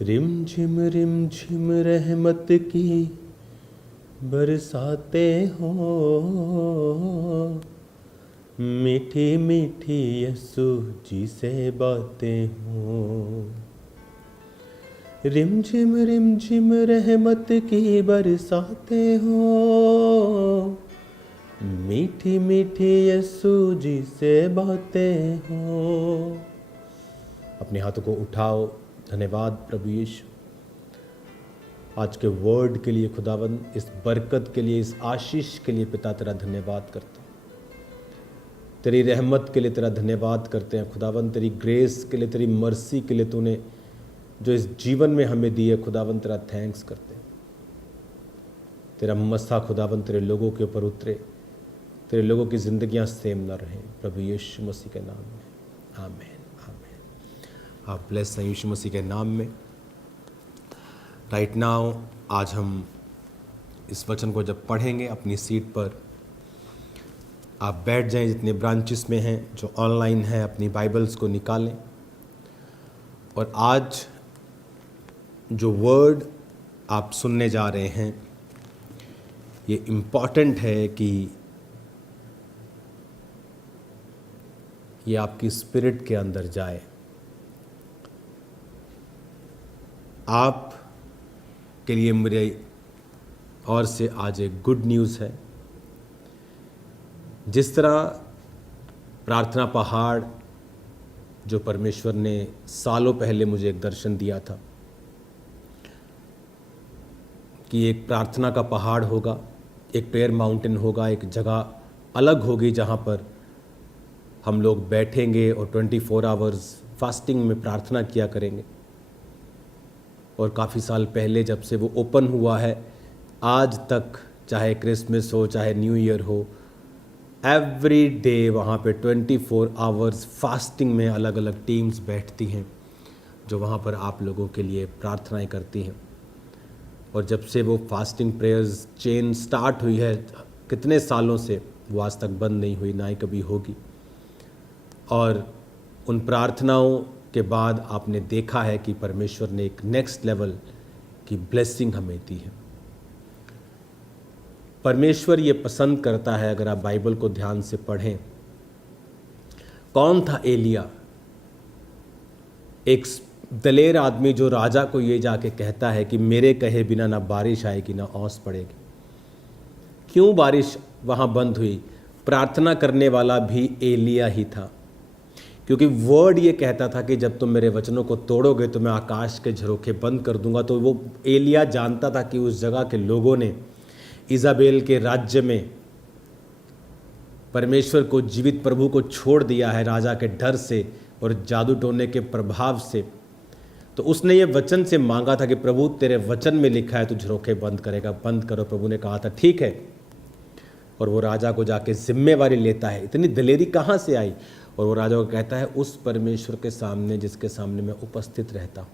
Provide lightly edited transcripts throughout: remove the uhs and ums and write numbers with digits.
Rim झिम रहमत की बरसाते हो, मीठी मीठी यीशु जी से बातें हो। रिम झिम रहमत की बरसाते हो, मीठी मीठी यीशु जी से बातें हो। अपने हाथों को उठाओ। धन्यवाद प्रभु यीशु, आज के वर्ड के लिए खुदावन, इस बरकत के लिए, इस आशीष के लिए पिता तेरा धन्यवाद करते हैं। तेरी रहमत के लिए तेरा धन्यवाद करते हैं खुदावन, तेरी ग्रेस के लिए, तेरी मर्सी के लिए तूने जो इस जीवन में हमें दी है खुदावन, तेरा थैंक्स करते हैं। तेरा मसा खुदावन तेरे लोगों के ऊपर उतरे, तेरे लोगों की जिंदगियां सेम न रहें प्रभु यीशु मसीह के नाम में, आमीन आमीन। आप ब्लेस हैं यीशु मसीह के नाम में। राइट नाउ आज हम इस वचन को जब पढ़ेंगे, अपनी सीट पर आप बैठ जाएं। जितने ब्रांचेस में हैं, जो ऑनलाइन हैं, अपनी बाइबल्स को निकालें। और आज जो वर्ड आप सुनने जा रहे हैं, ये इम्पॉर्टेंट है कि ये आपकी स्पिरिट के अंदर जाए। आप के लिए मेरे और से आज एक गुड न्यूज़ है। जिस तरह प्रार्थना पहाड़ जो परमेश्वर ने सालों पहले मुझे एक दर्शन दिया था कि एक प्रार्थना का पहाड़ होगा, एक प्रेयर माउंटेन होगा, एक जगह अलग होगी जहाँ पर हम लोग बैठेंगे और 24 आवर्स फास्टिंग में प्रार्थना किया करेंगे। और काफ़ी साल पहले जब से वो ओपन हुआ है, आज तक चाहे क्रिसमस हो चाहे न्यू ईयर हो, एवरी डे वहाँ पे 24 आवर्स फास्टिंग में अलग अलग टीम्स बैठती हैं जो वहाँ पर आप लोगों के लिए प्रार्थनाएं करती हैं। और जब से वो फास्टिंग प्रेयर्स चेन स्टार्ट हुई है कितने सालों से, वो आज तक बंद नहीं हुई, ना ही कभी होगी। और उन प्रार्थनाओं के बाद आपने देखा है कि परमेश्वर ने एक नेक्स्ट लेवल की ब्लेसिंग हमें दी है। परमेश्वर ये पसंद करता है, अगर आप बाइबल को ध्यान से पढ़ें, कौन था एलिया? एक दलेर आदमी जो राजा को ये जाके कहता है कि मेरे कहे बिना ना बारिश आएगी ना ओस पड़ेगी। क्यों बारिश वहाँ बंद हुई? प्रार्थना करने वाला भी एलिया ही था, क्योंकि वर्ड ये कहता था कि जब तुम मेरे वचनों को तोड़ोगे तो मैं आकाश के झरोखे बंद कर दूंगा। तो वो एलिया जानता था कि उस जगह के लोगों ने इज़ाबेल के राज्य में परमेश्वर को, जीवित प्रभु को छोड़ दिया है राजा के डर से और जादू टोने के प्रभाव से। तो उसने ये वचन से मांगा था कि प्रभु तेरे वचन में लिखा है तू झरोखे बंद करेगा, बंद करो। प्रभु ने कहा था ठीक है, और वो राजा को जाके जिम्मेवारी लेता है। इतनी दलेरी कहाँ से आई? और वो राजा को कहता है उस परमेश्वर के सामने जिसके सामने मैं उपस्थित रहता हूँ।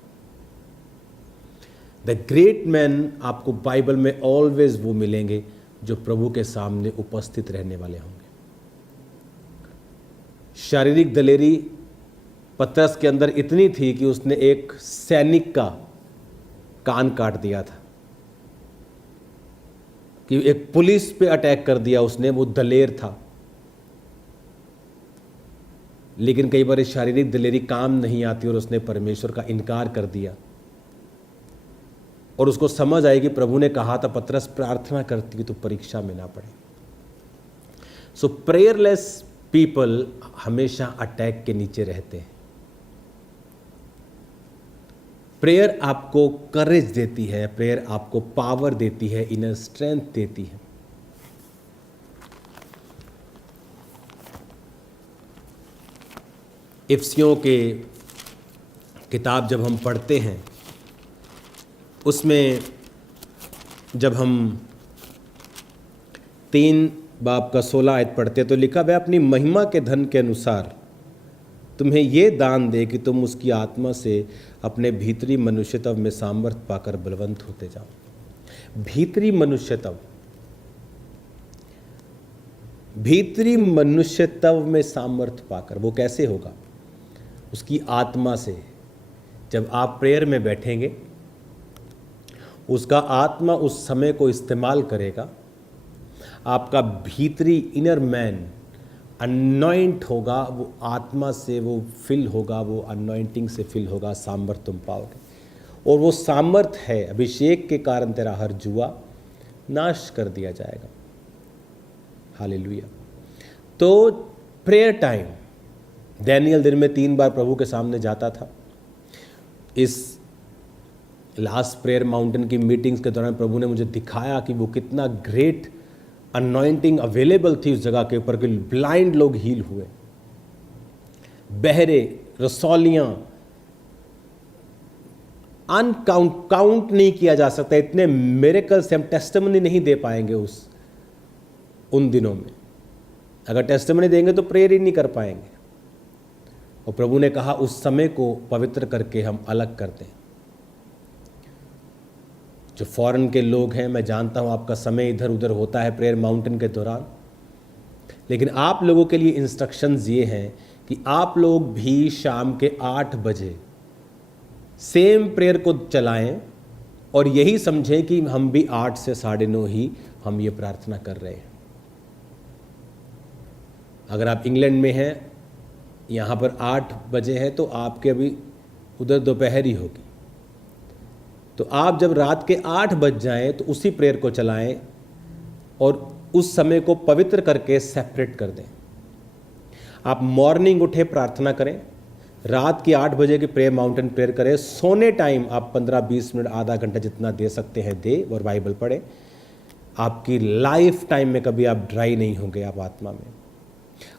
द ग्रेट मैन आपको बाइबल में ऑलवेज वो मिलेंगे जो प्रभु के सामने उपस्थित रहने वाले होंगे। शारीरिक दलेरी पतरस के अंदर इतनी थी कि उसने एक सैनिक का कान काट दिया था, कि एक पुलिस पे अटैक कर दिया उसने। वो दलेर था। लेकिन कई बार शारीरिक दलेरी काम नहीं आती और उसने परमेश्वर का इनकार कर दिया। और उसको समझ आई कि प्रभु ने कहा था पतरस प्रार्थना करती है तो परीक्षा में ना पड़े। सो प्रेयरलेस पीपल हमेशा अटैक के नीचे रहते हैं। प्रेयर आपको करेज देती है, प्रेयर आपको पावर देती है, इनर स्ट्रेंथ देती है। इफिसियों के किताब जब हम पढ़ते हैं, उसमें जब हम 3 बाब का 16 आयत पढ़ते हैं तो लिखा है अपनी महिमा के धन के अनुसार तुम्हें ये दान दे कि तुम उसकी आत्मा से अपने भीतरी मनुष्यत्व में सामर्थ्य पाकर बलवंत होते जाओ। भीतरी मनुष्यत्व, भीतरी मनुष्यत्व में सामर्थ्य पाकर, वो कैसे होगा? उसकी आत्मा से। जब आप प्रेयर में बैठेंगे, उसका आत्मा उस समय को इस्तेमाल करेगा। आपका भीतरी इनर मैन अनॉइंट होगा, वो आत्मा से वो फिल होगा, वो अनॉइंटिंग से फिल होगा, सामर्थ तुम पाओगे। और वो सामर्थ है, अभिषेक के कारण तेरा हर जुआ नाश कर दिया जाएगा। हालेलुया। तो प्रेयर टाइम, डैनियल दिन में 3 बार प्रभु के सामने जाता था। इस लास्ट प्रेयर माउंटेन की मीटिंग्स के दौरान प्रभु ने मुझे दिखाया कि वो कितना ग्रेट अनॉइंटिंग अवेलेबल थी उस जगह के ऊपर, कि ब्लाइंड लोग हील हुए, बहरे, रसौलियां, काउंट नहीं किया जा सकता। इतने मिरेकल्स हम टेस्टिमनी नहीं दे पाएंगे उन दिनों में। अगर टेस्टिमनी देंगे तो प्रेयर ही नहीं कर पाएंगे। और प्रभु ने कहा उस समय को पवित्र करके हम अलग कर दें। जो फॉरेन के लोग हैं, मैं जानता हूं आपका समय इधर उधर होता है प्रेयर माउंटेन के दौरान, लेकिन आप लोगों के लिए इंस्ट्रक्शंस ये हैं कि आप लोग भी शाम के 8 बजे सेम प्रेयर को चलाएं और यही समझें कि हम भी 8 से 9:30 ही हम ये प्रार्थना कर रहे हैं। अगर आप इंग्लैंड में हैं, यहाँ पर 8 बजे है, तो आपके अभी उधर दोपहर ही होगी। तो आप जब रात के 8 बज जाएं तो उसी प्रेयर को चलाएं और उस समय को पवित्र करके सेपरेट कर दें। आप मॉर्निंग उठे प्रार्थना करें, रात की 8 बजे की प्रेयर माउंटेन प्रेयर करें, सोने टाइम आप 15-20 मिनट आधा घंटा जितना दे सकते हैं दे और बाइबल पढ़ें। आपकी लाइफ टाइम में कभी आप ड्राई नहीं होंगे। आप आत्मा में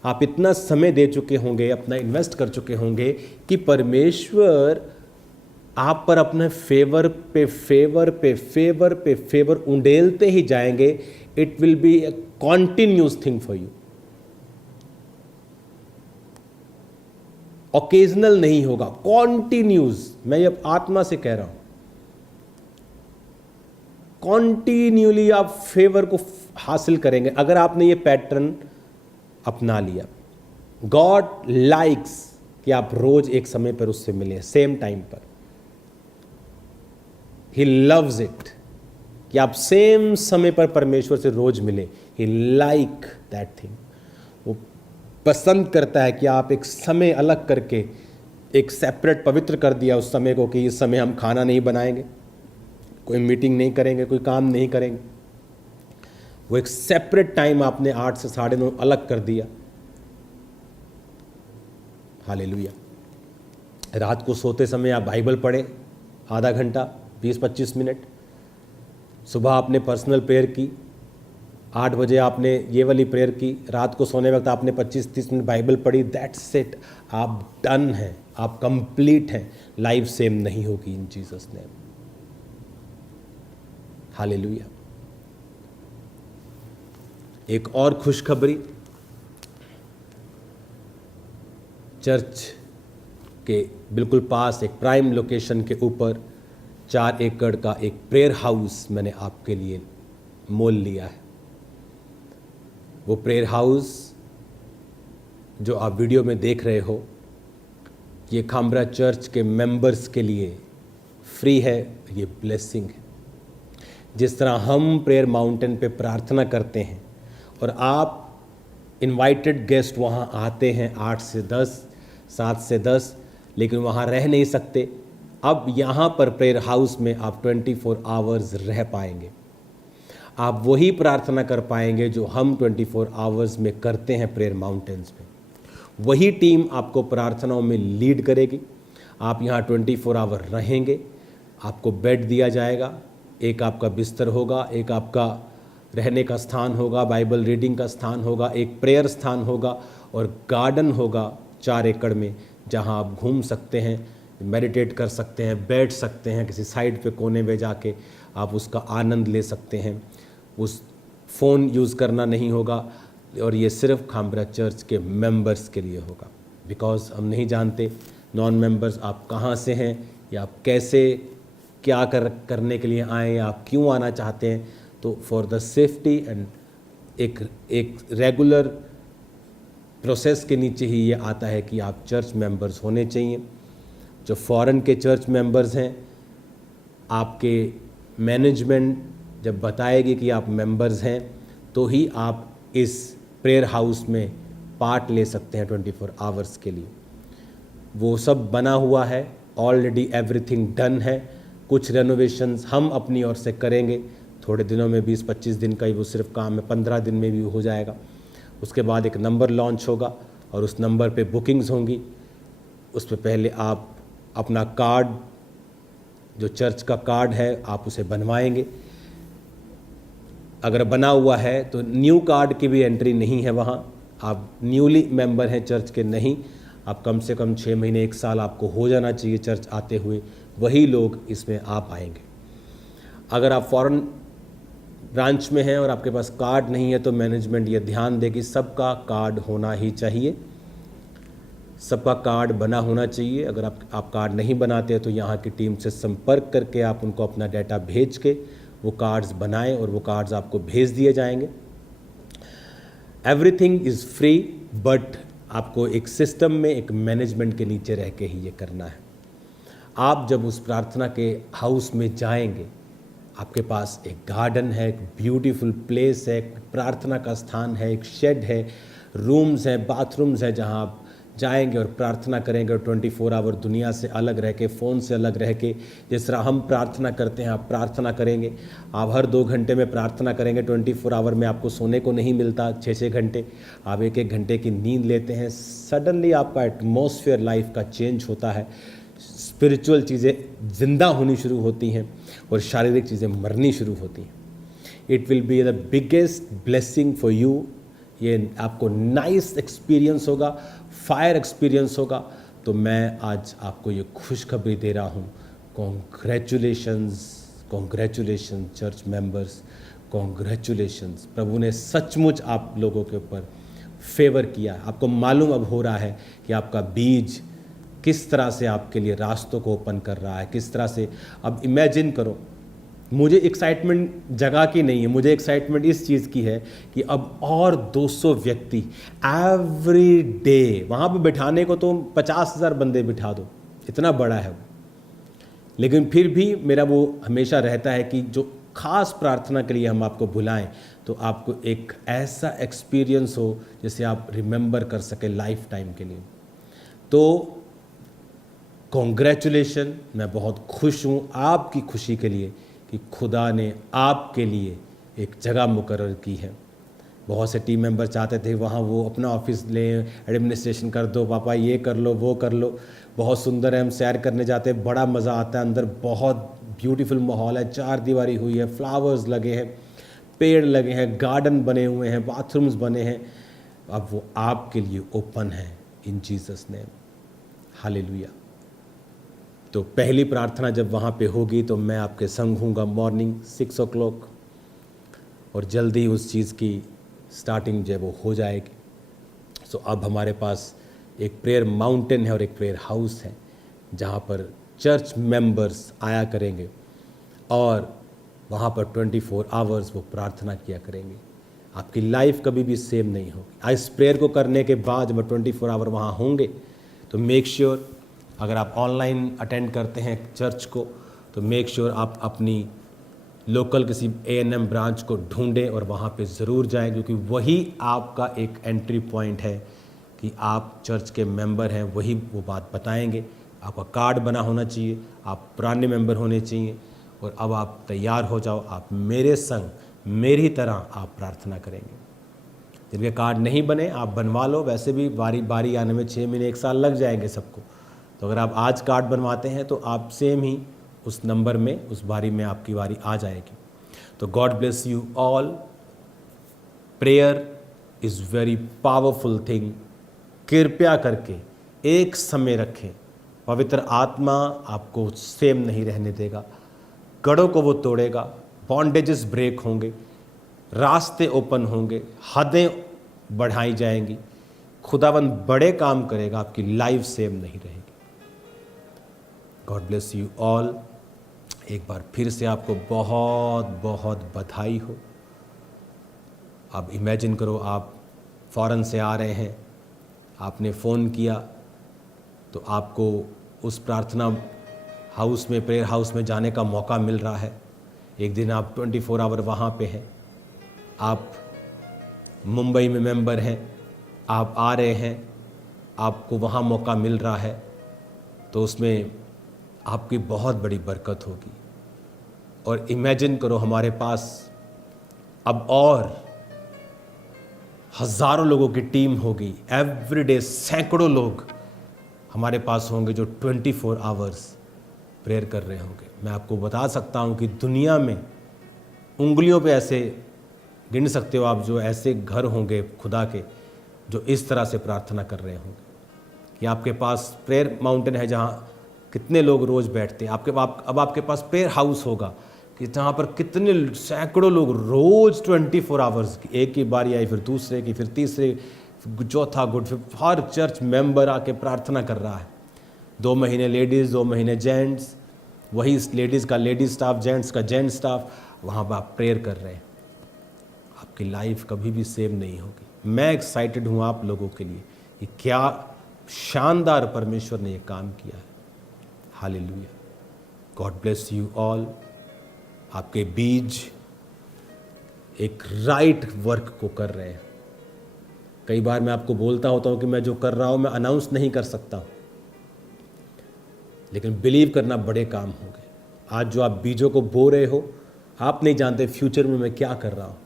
आप इतना समय दे चुके होंगे, अपना इन्वेस्ट कर चुके होंगे कि परमेश्वर आप पर अपने फेवर पे फेवर पे फेवर पे फेवर उंडेलते ही जाएंगे। It will be a continuous thing for you. Occasional नहीं होगा, कॉन्टिन्यूस। मैं ये आत्मा से कह रहा हूं, कॉन्टिन्यूली आप फेवर को हासिल करेंगे अगर आपने ये पैटर्न अपना लिया। गॉड लाइक्स कि आप रोज एक समय पर उससे मिलें, सेम टाइम पर। ही लव्स इट कि आप सेम समय पर परमेश्वर से रोज मिले। ही लाइक दैट थिंग। वो पसंद करता है कि आप एक समय अलग करके एक सेपरेट पवित्र कर दिया उस समय को, कि इस समय हम खाना नहीं बनाएंगे, कोई मीटिंग नहीं करेंगे, कोई काम नहीं करेंगे। वो एक सेपरेट टाइम आपने 8 से 9:30 अलग कर दिया। हालेलुया। रात को सोते समय आप बाइबल पढ़ें आधा घंटा, 20-25 मिनट। सुबह आपने पर्सनल प्रेयर की, 8 बजे आपने ये वाली प्रेयर की, रात को सोने वक्त आपने 25-30 मिनट बाइबल पढ़ी। दैट्स इट, आप डन हैं, आप कंप्लीट हैं। लाइफ सेम नहीं होगी इन जीसस नेम। हालेलुया। एक और खुशखबरी, चर्च के बिल्कुल पास एक प्राइम लोकेशन के ऊपर 4 एकड़ का एक प्रेयर हाउस मैंने आपके लिए मोल लिया है। वो प्रेयर हाउस जो आप वीडियो में देख रहे हो, ये खामरा चर्च के मेंबर्स के लिए फ्री है। ये ब्लेसिंग है। जिस तरह हम प्रेयर माउंटेन पे प्रार्थना करते हैं और आप इनवाइटेड गेस्ट वहाँ आते हैं 8 से 10, 7 से 10, लेकिन वहाँ रह नहीं सकते। अब यहाँ पर प्रेयर हाउस में आप 24 आवर्स रह पाएंगे। आप वही प्रार्थना कर पाएंगे जो हम 24 आवर्स में करते हैं प्रेयर माउंटेन्स में। वही टीम आपको प्रार्थनाओं में लीड करेगी। आप यहाँ 24 आवर रहेंगे। आपको बेड दिया जाएगा, एक आपका बिस्तर होगा, एक आपका रहने का स्थान होगा, बाइबल रीडिंग का स्थान होगा, एक प्रेयर स्थान होगा और गार्डन होगा 4 एकड़ में, जहां आप घूम सकते हैं, मेडिटेट कर सकते हैं, बैठ सकते हैं, किसी साइड पे कोने में जाके आप उसका आनंद ले सकते हैं। उस फ़ोन यूज़ करना नहीं होगा और ये सिर्फ खामरा चर्च के मेंबर्स के लिए होगा। बिकॉज हम नहीं जानते नॉन मेंबर्स आप कहाँ से हैं या आप कैसे क्या करने के लिए आए या आप क्यों आना चाहते हैं। तो फॉर द सेफ्टी एंड एक रेगुलर प्रोसेस के नीचे ही ये आता है कि आप चर्च मेंबर्स होने चाहिए। जो फॉरेन के चर्च मेंबर्स हैं, आपके मैनेजमेंट जब बताएगी कि आप मेंबर्स हैं तो ही आप इस प्रेयर हाउस में पार्ट ले सकते हैं 24 आवर्स के लिए। वो सब बना हुआ है, ऑलरेडी एवरीथिंग डन है। कुछ रेनोवेशंस हम अपनी ओर से करेंगे, थोड़े दिनों में, 20-25 दिन का ही वो सिर्फ काम है, 15 दिन में भी हो जाएगा। उसके बाद एक नंबर लॉन्च होगा और उस नंबर पे बुकिंग्स होंगी। उस पर पहले आप अपना कार्ड, जो चर्च का कार्ड है, आप उसे बनवाएंगे। अगर बना हुआ है तो न्यू कार्ड की भी एंट्री नहीं है वहाँ। आप न्यूली मेंबर हैं चर्च के नहीं, आप कम से कम 6 महीने 1 साल आपको हो जाना चाहिए चर्च आते हुए, वही लोग इसमें आ पाएंगे। अगर आप फॉरेन ब्रांच में हैं और आपके पास कार्ड नहीं है तो मैनेजमेंट ये ध्यान दे कि सबका कार्ड होना ही चाहिए, सबका कार्ड बना होना चाहिए। अगर आप कार्ड नहीं बनाते तो यहाँ की टीम से संपर्क करके आप उनको अपना डाटा भेज के वो कार्ड्स बनाएं और वो कार्ड्स आपको भेज दिए जाएंगे। एवरीथिंग इज़ फ्री, बट आपको एक सिस्टम में, एक मैनेजमेंट के नीचे रह के ही ये करना है। आप जब उस प्रार्थना के हाउस में जाएंगे, आपके पास एक गार्डन है, एक ब्यूटीफुल प्लेस है, एक प्रार्थना का स्थान है, एक शेड है, रूम्स हैं, बाथरूम्स हैं, जहां आप जाएंगे और प्रार्थना करेंगे। और 24 आवर दुनिया से अलग रह के, फ़ोन से अलग रह के, जिस तरह हम प्रार्थना करते हैं आप प्रार्थना करेंगे। आप हर 2 घंटे में प्रार्थना करेंगे। 24 आवर में आपको सोने को नहीं मिलता 6-6 घंटे, आप 1-1 घंटे की नींद लेते हैं। सडनली आपका एटमॉस्फेयर लाइफ का चेंज होता है, स्पिरिचुअल चीज़ें जिंदा होनी शुरू होती हैं और शारीरिक चीज़ें मरनी शुरू होती हैं। It will be the biggest blessing for you. ये आपको नाइस एक्सपीरियंस होगा, फायर एक्सपीरियंस होगा। तो मैं आज आपको ये खुशखबरी दे रहा हूँ। Congratulations, congratulation church members, congratulations. प्रभु ने सचमुच आप लोगों के ऊपर फेवर किया। आपको मालूम अब हो रहा है कि आपका बीज किस तरह से आपके लिए रास्तों को ओपन कर रहा है, किस तरह से। अब इमेजिन करो, मुझे एक्साइटमेंट जगह की नहीं है, मुझे एक्साइटमेंट इस चीज़ की है कि अब और 200 व्यक्ति एवरी डे, वहाँ पे बिठाने को तो 50,000 बंदे बिठा दो, इतना बड़ा है वो। लेकिन फिर भी मेरा वो हमेशा रहता है कि जो खास प्रार्थना के लिए हम आपको बुलाएं तो आपको एक ऐसा एक्सपीरियंस हो जिसे आप रिमेंबर कर सके लाइफ टाइम के लिए। तो कॉन्ग्रेचुलेशन, मैं बहुत खुश हूँ आपकी खुशी के लिए कि खुदा ने आपके लिए एक जगह मुकर्रर की है। बहुत से टीम मेंबर चाहते थे वहाँ वो अपना ऑफिस लें, एडमिनिस्ट्रेशन कर दो, पापा ये कर लो वो कर लो। बहुत सुंदर है, हम सैर करने जाते हैं, बड़ा मज़ा आता है, अंदर बहुत ब्यूटीफुल माहौल है, 4 दीवारी हुई है, फ्लावर्स लगे हैं, पेड़ लगे हैं, गार्डन बने हुए हैं, बाथरूम्स बने हैं। अब वो आपके लिए ओपन है इन जीसस नेम, हालेलुया। तो पहली प्रार्थना जब वहाँ पे होगी तो मैं आपके संग हूँगा मॉर्निंग 6 o'clock, और जल्दी उस चीज़ की स्टार्टिंग जो है वो हो जाएगी। सो अब हमारे पास एक प्रेयर माउंटेन है और एक प्रेयर हाउस है जहाँ पर चर्च मेंबर्स आया करेंगे और वहाँ पर 24 आवर्स वो प्रार्थना किया करेंगे। आपकी लाइफ कभी भी सेम नहीं होगी। इस प्रेयर को करने के बाद जब 24 आवर वहाँ होंगे तो मेक श्योर, अगर आप ऑनलाइन अटेंड करते हैं चर्च को, तो मेक श्योर आप अपनी लोकल किसी A&M ब्रांच को ढूंढें और वहाँ पे ज़रूर जाएं, क्योंकि वही आपका एक एंट्री पॉइंट है कि आप चर्च के मेंबर हैं। वही वो बात बताएंगे। आपका कार्ड बना होना चाहिए, आप पुराने मेंबर होने चाहिए, और अब आप तैयार हो जाओ, आप मेरे संग मेरी तरह आप प्रार्थना करेंगे। जिनके कार्ड नहीं बने आप बनवा लो, वैसे भी बारी आने में 6 महीने 1 साल लग जाएंगे सबको। तो अगर आप आज कार्ड बनवाते हैं तो आप सेम ही उस नंबर में, उस बारी में आपकी बारी आ जाएगी। तो God bless you all. Prayer is very powerful thing. कृपया करके एक समय रखें, पवित्र आत्मा आपको सेम नहीं रहने देगा, गढ़ों को वो तोड़ेगा, बॉन्डेजेस ब्रेक होंगे, रास्ते ओपन होंगे, हदें बढ़ाई जाएंगी, खुदावंद बड़े काम करेगा, आपकी लाइफ सेम नहीं रहेगी। God bless you all. एक बार फिर से आपको बहुत बहुत बधाई हो। अब इमेजिन करो आप फॉरेन से आ रहे हैं, आपने फ़ोन किया तो आपको उस प्रार्थना हाउस में, प्रेयर हाउस में जाने का मौका मिल रहा है। एक दिन आप 24 आवर वहाँ पे हैं, आप मुंबई में मेंबर हैं, आप आ रहे हैं, आपको वहाँ मौका मिल रहा है, तो उसमें आपकी बहुत बड़ी बरकत होगी। और इमेजिन करो हमारे पास अब और हज़ारों लोगों की टीम होगी, एवरीडे सैकड़ों लोग हमारे पास होंगे जो 24 आवर्स प्रेयर कर रहे होंगे। मैं आपको बता सकता हूँ कि दुनिया में उंगलियों पे ऐसे गिन सकते हो आप जो ऐसे घर होंगे खुदा के जो इस तरह से प्रार्थना कर रहे होंगे कि आपके पास प्रेयर माउंटेन है जहाँ कितने लोग रोज़ बैठते हैं। अब आपके पास प्रेयर हाउस होगा कि जहाँ पर कितने सैकड़ों लोग रोज़ 24 आवर्स की, एक की बारी आई, फिर दूसरे की, फिर तीसरे, चौथा गुड, फिर हर चर्च मेंबर आके प्रार्थना कर रहा है। 2 महीने लेडीज़, 2 महीने जेंट्स, वही लेडीज़ का लेडीज स्टाफ, जेंट्स का जेंट्स स्टाफ, वहाँ पर आप प्रेयर कर रहे हैं। आपकी लाइफ कभी भी सेम नहीं होगी। मैं एक्साइटेड हूँ आप लोगों के लिए, ये क्या शानदार परमेश्वर ने ये काम किया है। Hallelujah, God bless you all. आपके बीज एक राइट वर्क को कर रहे हैं। कई बार मैं आपको बोलता होता हूँ कि मैं जो कर रहा हूँ मैं अनाउंस नहीं कर सकता हूँ, लेकिन बिलीव करना बड़े काम होंगे। आज जो आप बीजों को बो रहे हो, आप नहीं जानते फ्यूचर में मैं क्या कर रहा हूँ।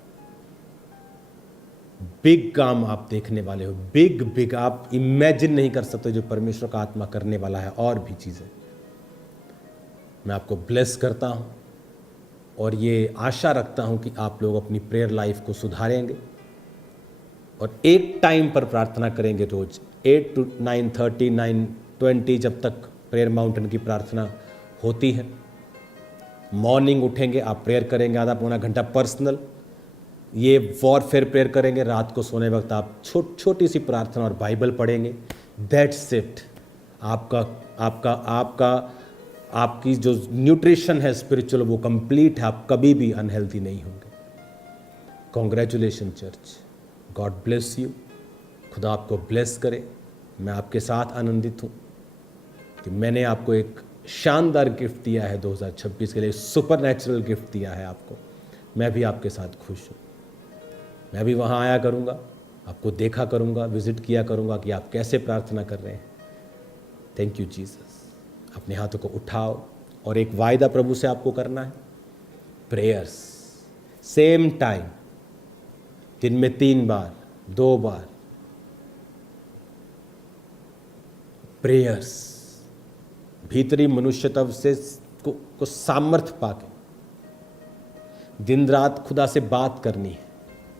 बिग काम आप देखने वाले हो, बिग आप इमेजिन नहीं कर सकते जो परमेश्वर का आत्मा करने वाला है। और भी चीज़ें मैं आपको ब्लेस करता हूँ और ये आशा रखता हूँ कि आप लोग अपनी प्रेयर लाइफ को सुधारेंगे और एक टाइम पर प्रार्थना करेंगे रोज 8 to 9:30, 9:20 जब तक प्रेयर माउंटेन की प्रार्थना होती है। मॉर्निंग उठेंगे, आप प्रेयर करेंगे आधा पौना घंटा पर्सनल, ये वॉरफेयर प्रेयर करेंगे। रात को सोने वक्त आप छोटी सी प्रार्थना और बाइबल पढ़ेंगे। That's it. आपकी जो न्यूट्रिशन है स्पिरिचुअल वो कंप्लीट है। आप कभी भी अनहेल्दी नहीं होंगे। Congratulation church, God bless you. खुदा आपको ब्लेस करे। मैं आपके साथ आनंदित हूँ कि मैंने आपको एक शानदार गिफ्ट दिया है 2026 के लिए, सुपर नेचुरल गिफ्ट दिया है आपको। मैं भी आपके साथ खुश हूँ। मैं भी वहाँ आया करूँगा, आपको देखा करूँगा, विजिट किया करूँगा कि आप कैसे प्रार्थना कर रहे हैं। Thank you Jesus. अपने हाथों को उठाओ और एक वायदा प्रभु से आपको करना है। प्रेयर्स सेम टाइम, दिन में 3 बार, 2 बार प्रेयर्स, भीतरी मनुष्यत्व से को सामर्थ्य पाके दिन रात खुदा से बात करनी है।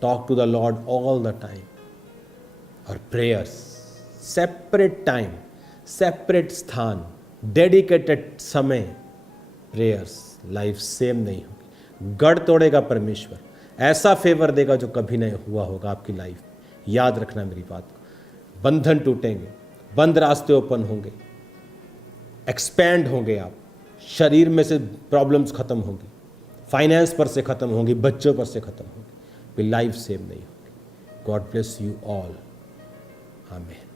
Talk to the Lord all the time. और प्रेयर्स सेपरेट टाइम, सेपरेट स्थान, डेडिकेटेड समय। प्रेयर्स लाइफ सेम नहीं होगी। गढ़ तोड़ेगा परमेश्वर, ऐसा फेवर देगा जो कभी नहीं हुआ होगा आपकी लाइफ में। याद रखना मेरी बात को। बंधन टूटेंगे, बंद रास्ते ओपन होंगे, एक्सपैंड होंगे आप। शरीर में से प्रॉब्लम्स खत्म होंगी, फाइनेंस पर से खत्म होंगी, बच्चों पर से खत्म होंगी। फिर लाइफ सेम नहीं होगी। God bless you all. आमीन।